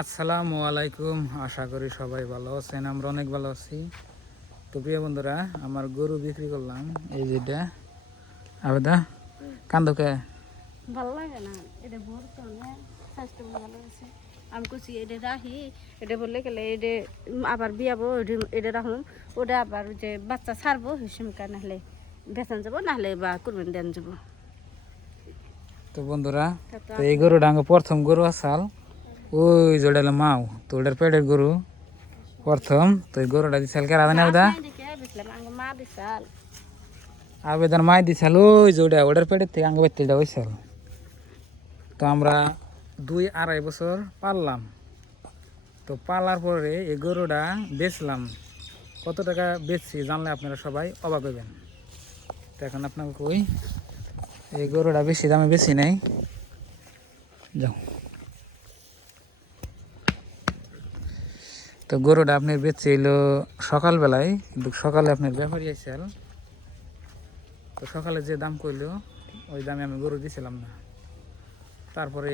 আসসালামু আলাইকুম, আশা করি সবাই ভালো আছেন। আমরা অনেক ভালো আছি। তো প্রিয় বন্ধুরা, আমার গরু বিক্রি করলাম। এই যেটা আবেদা কান্দকে ভালো লাগে না এটা ভরতো না স্বাস্থ্য ভালো আছে আমি কইছি এটা রাখি এটা বললে গেলে এটা আবার বিয়াবো এটা রাখুন ওটা আবার যে বাচ্চা ছাড়বো হিসেমকা নাহলে বেতন যাবো নাহলে বা কুরবানি দেন যাবো। তো বন্ধুরা, তো এই গরু ডাঙ্গ প্রথম গরু আসাল ওই জোড়াল মাও তো ওটার পেটের গরু প্রথম। তো এই গরুটা দিছাল কে রাধা আবেদা মা বিশাল আবেদন মাই দিছাল ওই জোড়া ওটার পেটের থেকে আঙ্গ বেতিটা হয়েছাল। তো আমরা 2-2.5 বছর পাললাম। তো পালার পরে এই গরুটা বেচলাম। কত টাকা বেচছি জানলে আপনারা সবাই অবাক হবেন। তো এখন আপনাকে কই এই গরুটা বেশি দামে বেশি নেই। যাও, তো গরুটা আপনার বেচছে এলো সকালবেলায়, কিন্তু সকালে আপনার ব্যাপারী আইসাল। তো সকালে যে দাম কইলো ওই দামে আমি গরু দিছিলাম না। তারপরে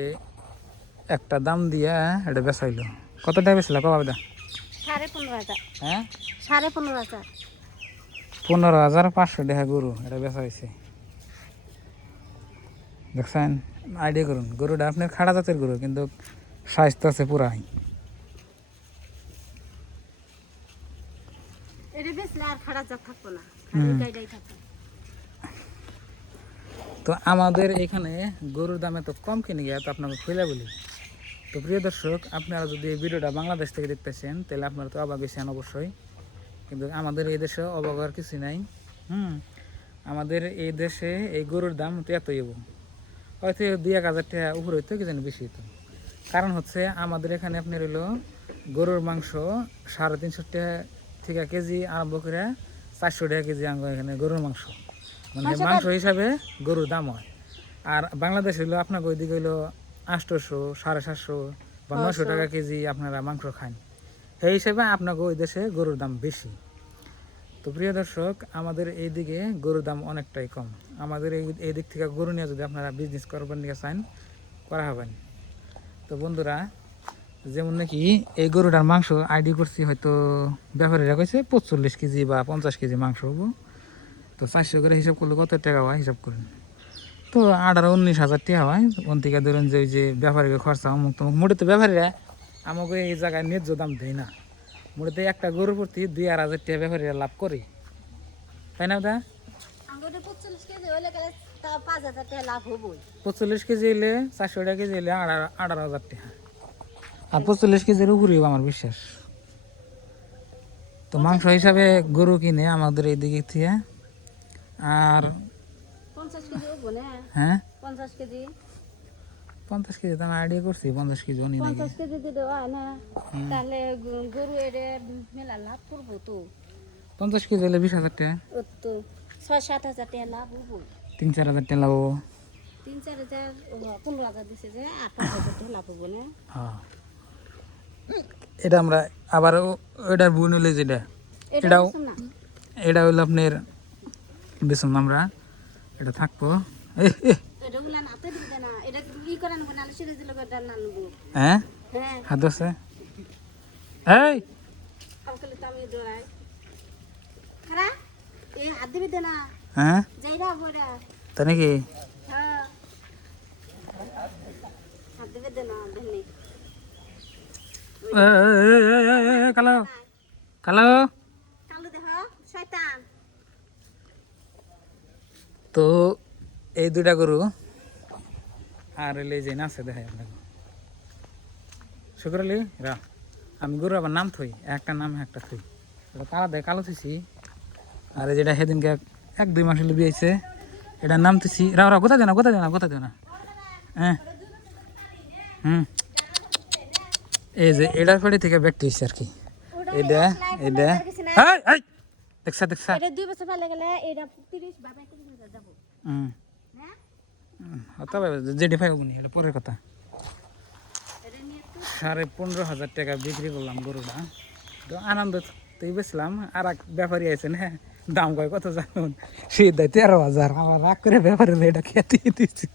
একটা দাম দিয়া এটা বেচাইলো। কত টাকা বেচলা কবা দা? 15,500। হ্যাঁ, 15,500। 15,500 টাকা গরু এটা বেচা হয়েছে। দেখছেন, আইডিয়া করুন। গরুটা আপনার খাড়া জাতের গরু, কিন্তু স্বাস্থ্য আছে পুরাই। এটা বেশলে আর খারাপ যা থাকবো না, গাইডাই থাকবে। তো আমাদের এখানে গরুর দামে তো কম কিনে গিয়ে তো আপনাকে খুলে বলি। তো প্রিয় দর্শক, আপনারা যদি এই ভিডিওটা বাংলাদেশ থেকে দেখতেছেন তাহলে আপনারা তো অবাক হয়েছেন অবশ্যই। কিন্তু আমাদের এই দেশে অবাক হওয়ার কিছু নাই। আমাদের এই দেশে এই গরুর দাম তো এতই হবো, হয়তো 2-1 হাজার টাকা উপরে হইতো, কি জানি বেশি হইতো। কারণ হচ্ছে আমাদের এখানে আপনার হইলো গরুর মাংস 350 টাকা থেকে কেজি আরম্ভ করে 400 টাকা কেজি এখানে গরুর মাংস, মানে মাংস হিসাবে গরুর দাম হয়। আর বাংলাদেশ হইলো আপনাকে ওইদিকে হইলো 800, 750 বা 900 টাকা কেজি আপনারা মাংস খান। সেই হিসাবে আপনাকে ওই দেশে গরুর দাম বেশি। তো প্রিয় দর্শক, আমাদের এইদিকে গরুর দাম অনেকটাই কম। আমাদের এই দিক থেকে গরু নিয়ে যদি আপনারা বিজনেস করবেন নিয়ে চান, করা হবেন। তো বন্ধুরা, যেমন নাকি এই গরুটার মাংস আইডি করছি, হয়তো ব্যাপারীরা কইছে 45 কেজি বা 50 কেজি মাংস হবো। তো 400 করে হিসাব করলে কত টাকা হয় হিসাব করেন। তো 18-19 হাজার টাকা হয়। ওন থেকে ধরেন যে ওই যে ব্যাপারীকে খরচা অমুক তমুক, মোটে তো ব্যাপারীরা আমাকে এই জায়গায় ন্যায্য দাম দেয় না। মোটাতে একটা গরুর প্রতি 2-2.5 হাজার টাকা ব্যাপারীরা লাভ করে, তাই না দা? 45 কেজি হলে গেলে তা 5,000 টাকা লাভ হবই। 45 কেজি হলে 400 টাকা কেজি হলে 18,000 টাকা। আর 45 কেজির উপরেও আমার বিশ্বাস। তো মাংস হিসাবে গরু কিনে আমাদের এই দিকে থেকে। আর 50 কেজি হবো না? হ্যাঁ, 50 কেজি 50 কেজি তো আমি আইডিয়া করছি, 50 কেজি অনি নাকি। 50 কেজি যদি হয় না তাহলে গরু এর মেলা লাভ করবো তো। 50 কেজি হলে 20 হাজার টাকা, ও তো 6-7 হাজার টাকা লাভ হবো। 3-4 হাজার টাকা লাভ হবো। 3-4 হাজার 15,000 দিছে যে 8-5 হাজার টাকা লাভ হবো না? হ্যাঁ, এটা আমরা আবার ওইটার বুন হইলে যেটা এটাও, না এটা হইলো আপনার বেসন আমরা এটা থাকবো। এটা গুলা না তো দিবে না, এটা ই করে নেবো না, সিরিজ দিলে এটা না নেবো। হ্যাঁ, হ্যাঁ হাত আছে এই কালকে তো আমি দৌড়াই খারা এই হাত দিবি দে না হ্যাঁ, যাইরা বড়া। তাই নাকি? হ্যাঁ হাত দিবি দে না ধন্যি কালো কালো। কালো দেহ শয়তান। তো এই দুইটা গরু আর এলে যে নাচে দেখায় আপনাকে শুক্র আলী রা। আমি গরু আবার নাম থই, একটা নাম একটা থই। এটা কালা দেয় কালো থুইছি। আর যেটা সেদিনকে 1-2 মাস হলে বিয়েছে এটার নাম থুইছি রা। রা গোতা দেনা গোতা দেনা গোতা দেনা। হ্যাঁ, এই যে এটার পেটে থেকে ব্যক্তি হয়েছে আর কি। এটা এটা দেখছা দেখছা। এটা 2 বছর পরে গেলে এটা 30 বা 35 যাব। হ্যাঁ তবে যেটি পাই উনি এটা পরের কথা। এটা নিয়ে তো 15,500 টাকা বিক্রি করলাম গরুটা। তো আনন্দ তুই বেচলাম। আর এক ব্যাপারী আছেন, হ্যাঁ, দাম কয় কত জানুন, সে দেয় 13,000। আমার রাগ করে ব্যাপারে এটা খেতে দিচ্ছি।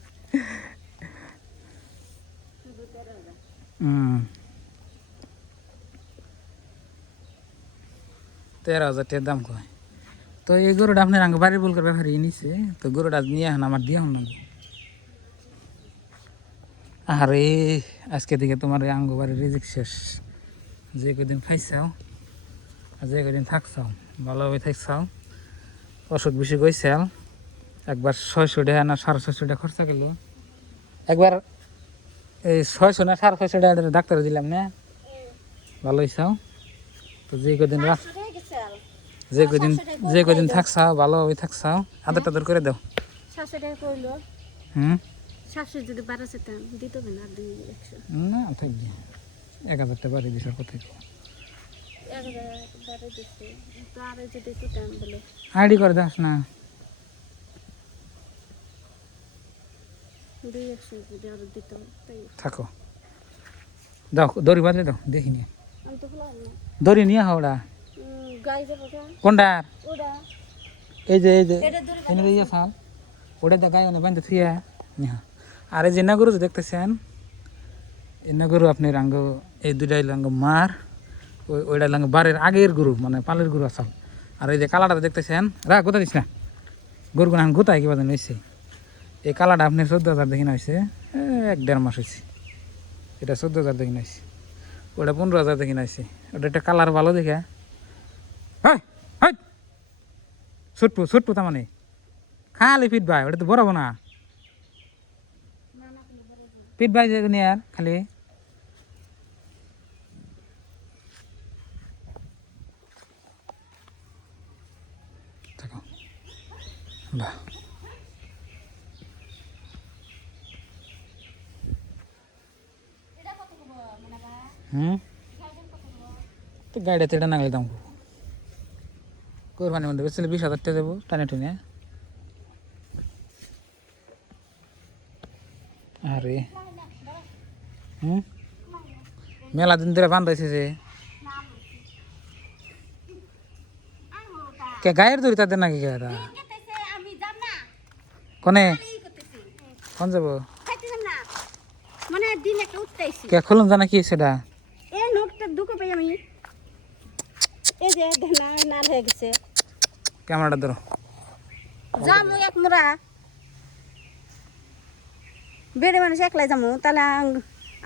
13,000 টাকার দাম কয়। তো এই গরুটা আপনার আঙ্গ বাড়ির বলকার ব্যাপারে নিছে, তো গরুটা নিয়ে এখন আমার দিয়ে হন। আরে আজকে দিকে তোমার এই আঙ্গ বাড়ির রিজিক শেষ। যে কদিন খাইছাও আর যে কদিন থাকছাও ভালোভাবে থাকছাও। অসুখ বিসুখ হয়েছিল, একবার 600 টাকা না 650 টাকা খরচা গেল। একবার এই 600 না 650 টাকা ডাক্তার দিলাম না, ভালো হয়েছাও। তো যে কদিন যে কদিন থাকছাও ভালোভাবে থাকছাও, আদর টাদর করে দাও। 700 টাকা কইলো, হুম 700 যদি 12 যেতাম দিত না 200 না থাকবি 1000 টাকা বাড়ি দিছে কোথায়। 1000 বারে দিছে তো আর যদি দিতাম বলে আইডি করে দাস না। 200 যদি আর দিত তাই থাকো দাও, দড়ি বাঁধলে দাও দেখিনি। আমি তো বললাম না দড়ি নিয়ে হাওড়া গাই যাবো কোনটার ওরা এই যে এটা ধরে এনে দিয়ে ফাল ওটা দা গায়ে বাঁধতে থুয়ে নিহা। আর এই যে না গরু যে দেখতেছেন, এই না গরু আপনি রাঙ্গ এই দুইটাই লাঙ্গ মার, ওইটা লাঙ্গ বাড়ির আগের গরু মানে পালের গরু আসাল। আর এই যে কালাটা দেখতেছেন রা গোতা দিস না, গরু গুলো গোতায় কিবা যেন হয়েছে। এই কালাটা আপনি 14,000 দেখি হয়েছে, 1-1.5 মাস হয়েছে। এটা 14,000 দেখি হয়েছে, ওটা 15,000 দেখি হয়েছে। ওটা একটা কালার ভালো দেখে ছোটপু ছোটপু তার মানে খালি পিট ভাই, ওটা তো বড় না পিট ভাই যে নিয়ে আর খালি থাকো বাহ। তো গাড়িতে এটা নাগলে দাম কোরবানির মধ্যে বেশি 20,000 টাকা দেবো টানে টুনে। আরে মেলা দিন ধরে বান্ধাইছে যে কে গায়ের দড়ি তাদের নাকি কে কনে কোন যাবো মানে দিন একটা উঠতেছি কে খুলুন জানা কি সেটা এই নোটটা দুটো পাই আমি এই যে ধানা নাল হয়ে গেছে ক্যামেরাটা ধরো যামু এক মোরা বেড়ে মানুষ একলাই যামু তাহলে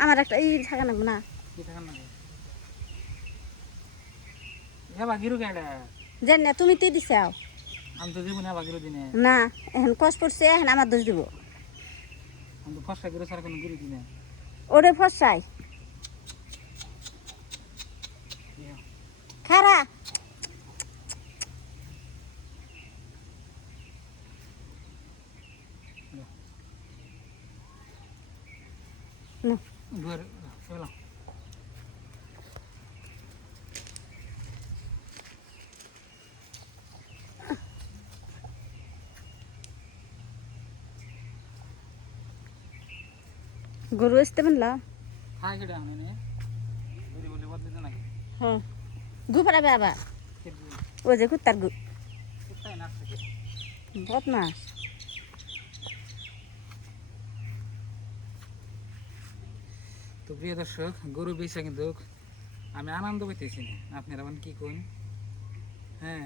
আমার একটা ই থাকা না না জান না তুমি তে দিছাও আমি তো জীবনে বাগিরো দিনে না এখন কষ্ট পড়ছে এখন আমার দোষ দিব আমি তো ফসকা গিরো সারা কোনো গিরো দিনে ওরে ফসাই খারা দুয়ার এলাম গরু আসতে পারলা হাই কেটে আনে নে বলি বলি বদলে নাকি হ্যাঁ গু পারাবে আবার ওই যে কুত্তার গু কোথায় নাচছে বদমাস তো প্রিয় দর্শক গরু বেচা কিন্তু আমি আনন্দ পাইতেছি না, আপনারা মানে কি কোন। হ্যাঁ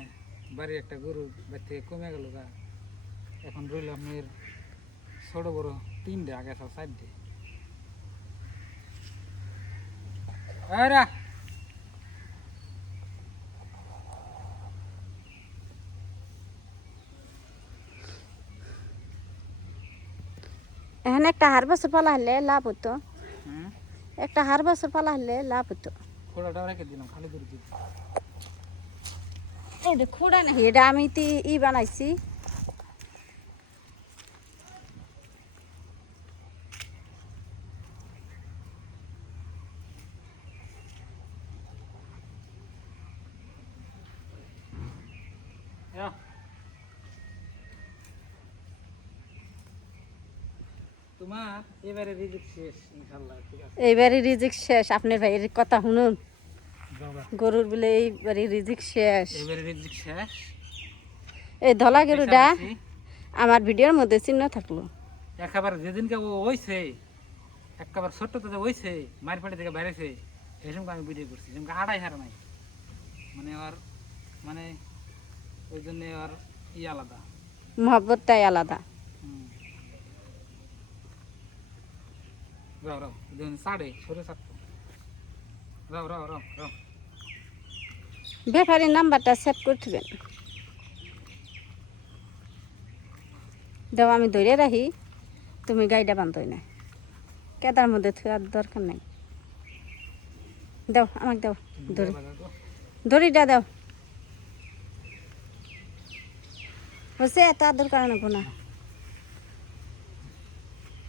বাড়ির একটা গরু বাড়ি থেকে কমে গেল গা, এখন রইল আপনার ছোট বড় 3টে, আগে সব 4টে। এখন একটা হার বছর পালা হলে লাভ হতো, একটা হার বছর পালা হলে লাভ হতো। খোড়াটা রেখে দিলাম খালি করে দিই। এটা খোড়া নাকি, এটা আমি ই বানাইছি। তোমার এবারে রিজিক শেষ ইনশাআল্লাহ, ঠিক আছে এইবারে রিজিক শেষ। আপনার ভাইয়ের কথা শুনুন, বাবা গরুর বলে এইবারে রিজিক শেষ। এবারে রিজিক শেষ। এই ধলা গরুটা আমার ভিডিওর মধ্যে চিহ্ন থাকলো। একেবারে যেদিনকে ও হইছে একেবারে ছোট্ট তো হইছে মারপাটি থেকে বাইরেছে এই সময় আমি ভিডিও করছি, যেমন আড়াই হার নাই মানে আর মানে ওই জন্য আর আলাদা। মহব্বতটাই আলাদা। হুম। রাও রাও দেখুন সাড়ে সরে সাতটা। রাও রাও রাও রাও। ব্যাপারীর নাম্বারটা সেভ করতেবেন। দাও আমি ধরে রাখি, তুমি গাড়িটা বান্ধই না, কেদার মধ্যে থুয়ার দরকার নাই। দাও আমাকে দাও, দড়ি দড়িটা দাও। হচ্ছে এত আদর করে নেবো না।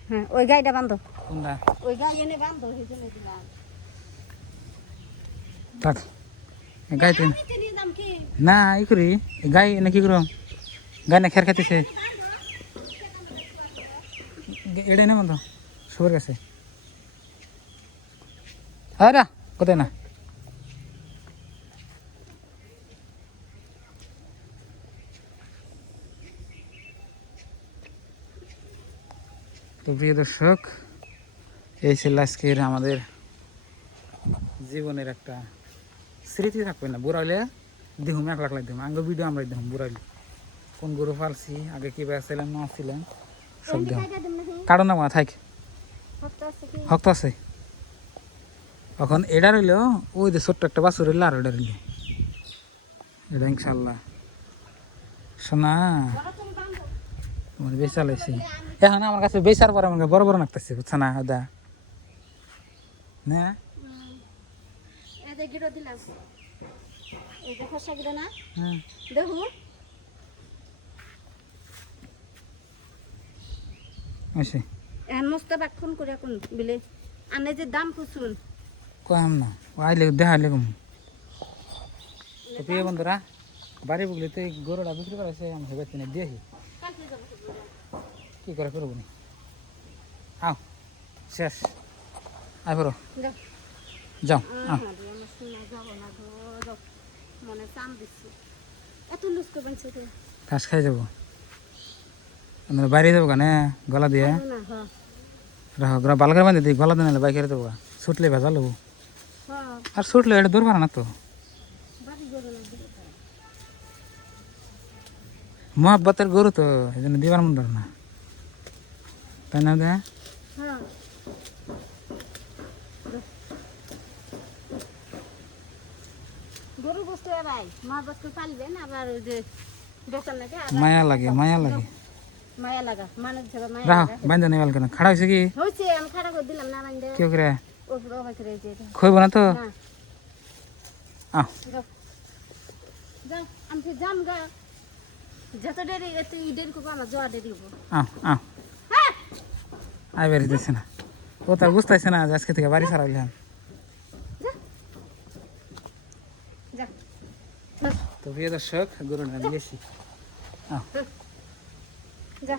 হ্যাঁ ওই গাড়িটা বান্ধো, কোনটা? ওই গাড়ি এনে বান্ধো, সেই জন্য দিলাম। থাক গাইতে আমি তো নিয়ে যাম কি? না ই করি গাই না কি করো গাই না খের খাইতেছে এড়ে না বন্ধ সবার কাছে আরে কোথায় না তো প্রিয় দর্শক এই ছিল আজকের আমাদের জীবনের একটা স্মৃতি থাকবে না বুড়াইলে দেখুম 1 লাখ লাখ দেখুম আগে ভিডিও আমরা দেখুম বুড়াইলে কোন গরু পালছি আগে কী বেড়াছিলাম না ছিলাম সব দেখুম কারণ না থাক হক্ত আছে এখন এটা রইল ওই যে ছোট্ট একটা বাছুর রইল আর ওটা রইল এটা ইনশাল্লাহ শোনা তোমার বেশ চালাইছি এখন আমার কাছে বেচার পর আমাকে বড় বড় লাগতেছে বুঝছো না ওদা না এই যে গিরো দিলাম, এই যে ফসা গিরো না, হ্যাঁ দেখো আছে এখন মোস্তাবাক ফোন করে কোন বিলে আনে যে দাম পুছুন। কম না আইলে দেখাইলে কম তো প্রিয় বন্ধুরা বাড়ি বুগলিতে গরুটা বিক্রি করেছে আমি ভেবে কিনে দিয়েছি কালকে যাবো কী করে করবো নি আও শেষ আই বড় যাও। যাও আও আমার শোনা যাবো না গো, যাও। মনে চাম দিচ্ছি এত লুজ করবেন সেটা ঘাস খাই যাবো আমরা বাইরে যাবো কেন গলা দিয়ে না। হ্যাঁ রাখো ভালো করে বাঁধে দিই গলা দিয়ে বাইকে দেবো ছুটলে ভেজা লবো হ্যাঁ আর ছুটলে এটা দূর পারে না তো বাড়ি গরু না দিলে মহাব্বতের গরু তো এই জন্য দিবার মন ধরে না তাই না দে হ্যাঁ গরু বুঝতে ভাই মা বাচ্চা পালবেন আবার ওই যে দোকান লাগে মায়া লাগে মায়া লাগে মায়া লাগা মানুষ যাবে মায়া রাখো লাগা বান্ধে নেওয়াল কেন খাড়া হয়েছে কি হয়েছে আমি খারাপ করে দিলাম না মানে কেউ করে ও বাবা করে যে খইব না তো না আহ যাও যাও আমি তো যাম গা যত দেরি এত দেরি করবো আমার যাওয়া দেরি হবো আহ আহ আই বেরিয়ে দিচ্ছে না ও তার বুঝতেছে না যে আজকে থেকে বাড়ি ছাড়াইলাম যা তো প্রিয় দর্শক গরু না দিয়েছি যা